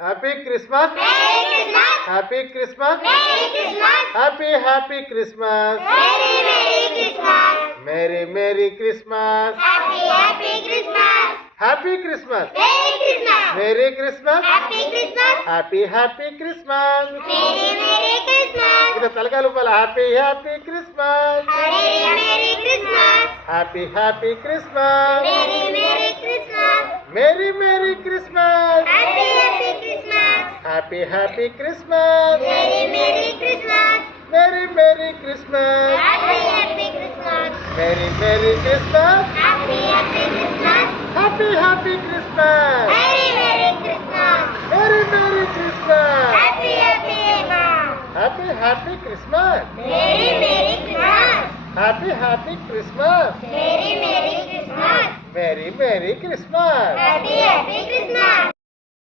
Happy Christmas, Merry Christmas, happy Christmas, Merry Christmas, happy Christmas, Merry Christmas, Mary merry Christmas, Happy Christmas, happy Christmas, Merry Christmas, merry Christmas, Happy Christmas, happy Christmas. Merry Christmas, ఇక తలకాలు పల happy Christmas, Merry Christmas, happy Christmas, Merry Christmas, merry Christmas, Happy Christmas, happy Christmas, Merry Christmas, merry Christmas, Happy Christmas, merry Christmas, Happy Christmas, happy Christmas, Merry Christmas, merry Christmas, Happy Christmas, Merry Christmas, happy Christmas, Merry Christmas, merry Christmas. Happy Christmas.